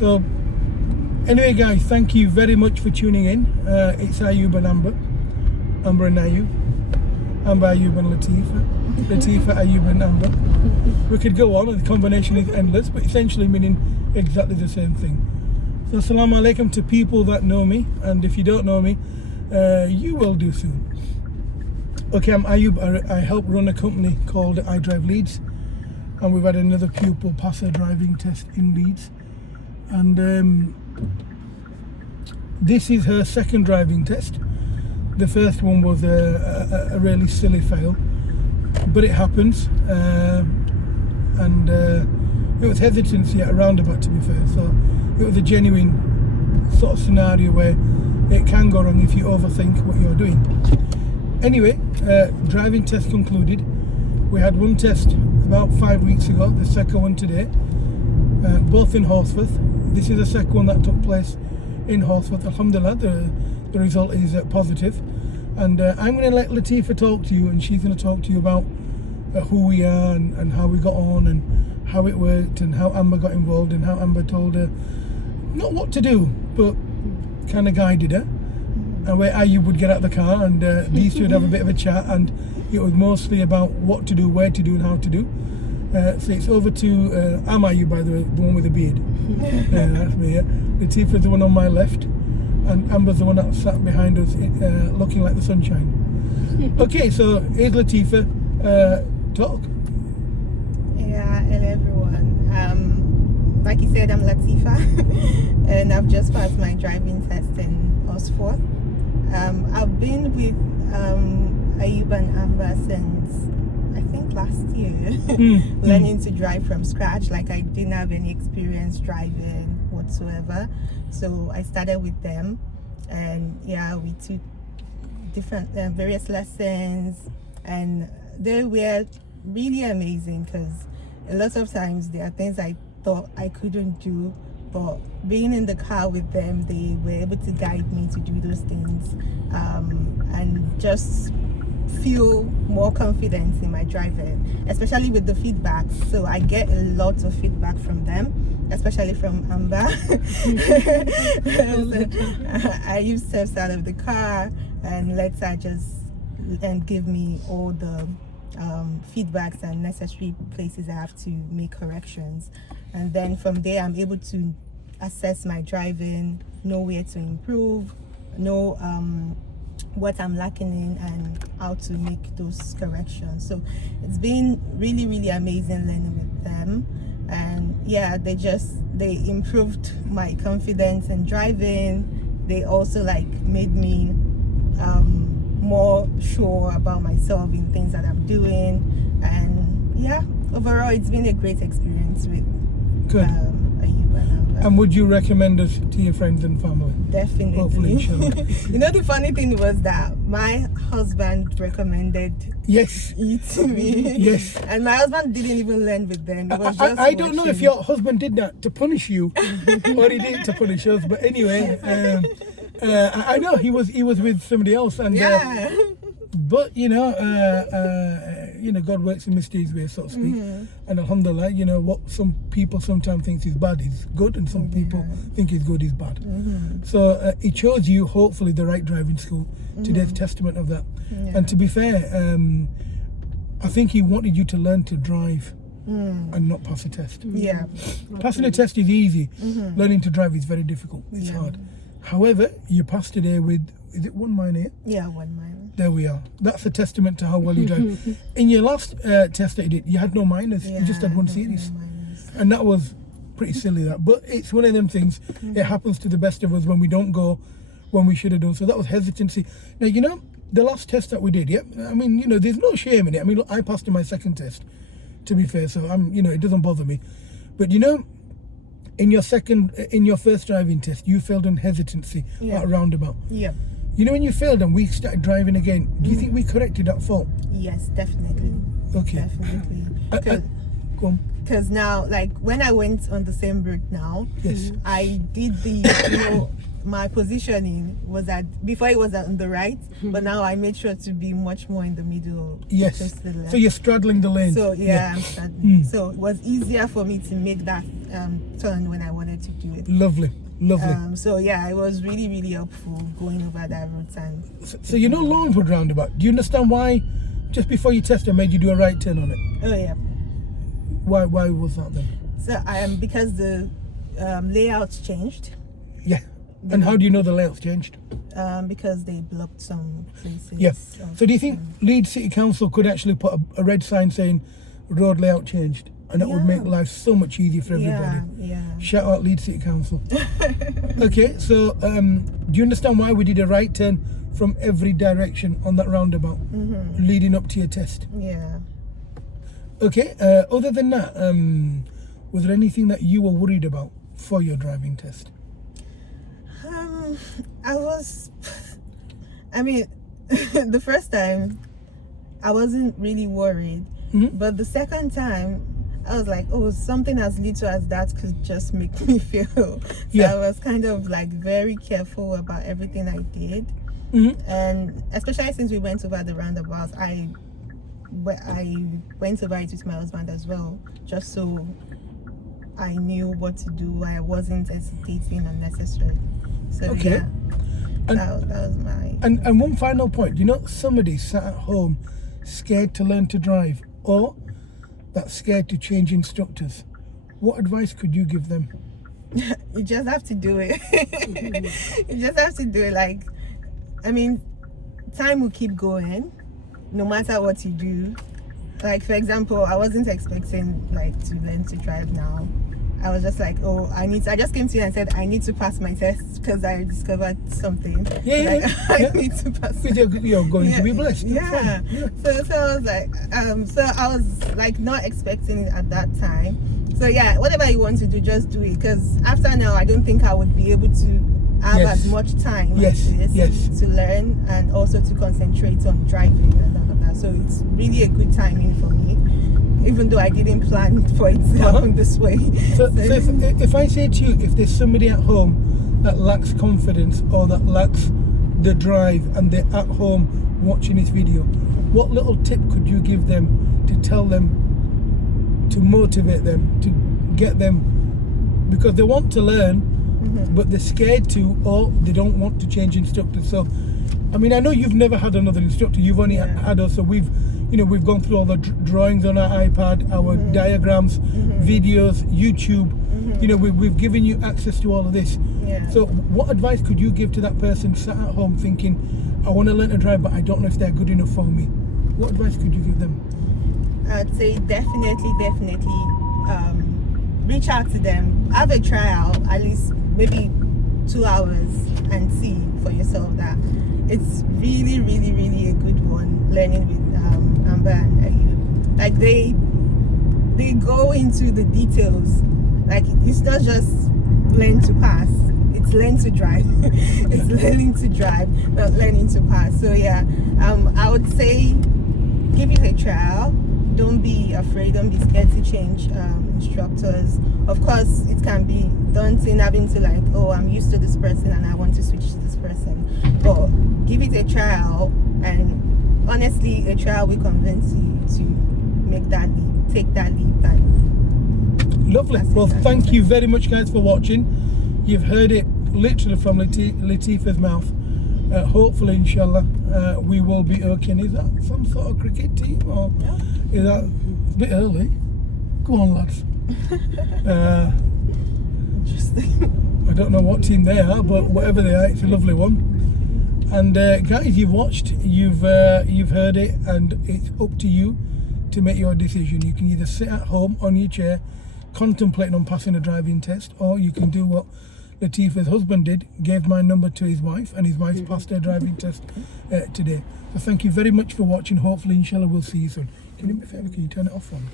So anyway, guys, thank you very much for tuning in. It's Ayub and Amber and Ayub, Amber, Ayub and Latifa, Ayub and Amber. We could go on, the combination is endless, but essentially meaning exactly the same thing. So assalamu alaikum to people that know me, and if you don't know me, you will do soon. Okay, I'm Ayub. I help run a company called iDrive Leeds, and we've had another pupil pass her driving test in Leeds, and this is her second driving test. The first one was a really silly fail, but it happens, and it was hesitancy at a roundabout, to be fair, so it was a genuine sort of scenario where it can go wrong if you overthink what you're doing. Anyway, driving test concluded. We had one test about 5 weeks ago, the second one today, both in Horsforth. This is the second one that took place in Horsforth. Alhamdulillah, the result is positive. And I'm going to let Latifa talk to you, and she's going to talk to you about who we are and how we got on and how it worked and how Amber got involved and how Amber told her not what to do, but kind of guided her, and where Ayub would get out of the car, and these two would have a bit of a chat, and it was mostly about what to do, where to do, and how to do. So it's over to I'm Ayub, by the way, the one with the beard. That's me. Yeah. Latifa's the one on my left, and Amber's the one that sat behind us, looking like the sunshine. Okay, so here's Latifa. Talk. Yeah, hello everyone. Like you said, I'm Latifa, and I've just passed my driving test in Horsforth. I've been with Ayub and Amber since I think last year, learning to drive from scratch. Like, I didn't have any experience driving whatsoever, so I started with them, and yeah, we took different various lessons, and they were really amazing, because a lot of times there are things I thought I couldn't do, but being in the car with them, they were able to guide me to do those things, and just feel more confident in my driving, especially with the feedback. So I get a lot of feedback from them, especially from Amber. I use steps out of the car and let her just give me all the feedbacks and necessary places I have to make corrections, and then from there I'm able to assess my driving, know where to improve, know what I'm lacking in, and how to make those corrections. So it's been really, really amazing learning with them, and yeah, they improved my confidence in driving. They also made me more sure about myself in things that I'm doing, and yeah, overall it's been a great experience with Good. Ayub and Amber. And would you recommend us to your friends and family? Definitely. Hopefully, inshallah. You know, the funny thing was that my husband recommended Yes. it to me. Yes. And my husband didn't even learn with them. It was just I don't know if watching. your husband did that to punish you or he did it to punish us, but anyway, I know he was with somebody else, and Yeah. but God works in mysterious ways, so to speak. And alhamdulillah, what some people sometimes think is bad is good, and some people think is good is bad. So it shows you hopefully the right driving school. Today's testament of that. Yeah. And to be fair, I think he wanted you to learn to drive and not pass a test. Yeah. Passing a test is easy. Learning to drive is very difficult. It's hard. However, you passed today with, is it 1 minor? Yeah, 1 mile. There we are. That's a testament to how well you drive. In your last test that you did, you had no minors. Yeah, You just had one no series. minors. And that was pretty silly, that. But it's one of them things. It happens to the best of us when we don't go when we should have done. So that was hesitancy. Now, the last test that we did, I mean, there's no shame in it. I mean, look, I passed in my second test, to be fair. So it doesn't bother me. But in your first driving test, you failed on hesitancy at a roundabout. Yeah. When you failed and we started driving again, do you think we corrected that fault? Yes, definitely. Okay. Definitely. Go on. Because now, when I went on the same route now, Yes. I did the my positioning was before it was on the right, but now I made sure to be much more in the middle. Yes. Just to the left. So you're straddling the lanes. So yeah, I'm straddling. So it was easier for me to make that turn when I wanted to do it. Lovely. So yeah, it was really, really helpful going over that route. And So you know Longwood roundabout. Do you understand why just before you test it made you do a right turn on it? oh yeah. Why was that then? So because the layout changed. Yeah. And how do you know the layout's changed? Because they blocked some places. Yeah. So do you think Leeds City Council could actually put a red sign saying road layout changed, and that would make life so much easier for everybody? Yeah. Shout out Leeds City Council. Okay, so do you understand why we did a right turn from every direction on that roundabout leading up to your test? Yeah. Okay, other than that, was there anything that you were worried about for your driving test? The first time I wasn't really worried, but the second time I was like, oh, something as little as that could just make me fail. So I was kind of like very careful about everything I did. And especially since we went over the roundabouts, I went over it with my husband as well, just so I knew what to do. I wasn't hesitating unnecessarily. So yeah, that was my... And one final point, you know, somebody sat at home scared to learn to drive, or that's scared to change instructors. What advice could you give them? You just have to do it. You just have to do it. Like, I mean, time will keep going no matter what you do. Like, for example, I wasn't expecting like to learn to drive now. I was just like, oh, I just came to you and said I need to pass my test because I discovered something. I need to pass. You're going to be blessed. Yeah. So I was like, so I was like not expecting it at that time. So yeah, whatever you want to do, just do it. Because after now, I don't think I would be able to have as much time as this to learn and also to concentrate on driving and all of that. So it's really a good timing for me, even though I didn't plan for it to happen this way. So if I say to you, if there's somebody at home that lacks confidence or that lacks the drive and they're at home watching this video, what little tip could you give them to tell them, to motivate them, to get them, because they want to learn, but they're scared to, or they don't want to change instructors? So, I mean, I know you've never had another instructor, you've only had us, so we've gone through all the drawings on our iPad, our diagrams, videos, YouTube. We've given you access to all of this. So what advice could you give to that person sat at home thinking, I want to learn to drive, but I don't know if they're good enough for me? What advice could you give them? I'd say definitely reach out to them. Have a trial, at least maybe 2 hours, and see for yourself that it's really, really, really a good one, learning with Amber and Ayu. Like they go into the details. Like, it's not just learn to pass, it's learn to drive. It's learning to drive, not learning to pass. So yeah, I would say give it a trial. Don't be afraid, don't be scared to change instructors. Of course, it can be daunting having to like, oh, I'm used to this person and I want to switch to this person. But give it a trial, and honestly, a trial will convince you to make that leap, take that leap. And lovely. Well, thank you very much, guys, for watching. You've heard it literally from Latifah's mouth. Hopefully, inshallah, we will be okay. Is that some sort of cricket team, or is that a bit early? Go on, lads. Interesting. I don't know what team they are, but whatever they are, it's a lovely one. And guys, you've watched, you've heard it, and it's up to you to make your decision. You can either sit at home on your chair contemplating on passing a driving test, or you can do what Latifah's husband did, gave my number to his wife, and his wife's passed her driving test today. So thank you very much for watching. Hopefully, inshallah, we'll see you soon. Can you do me a favour? Can you turn it off for me?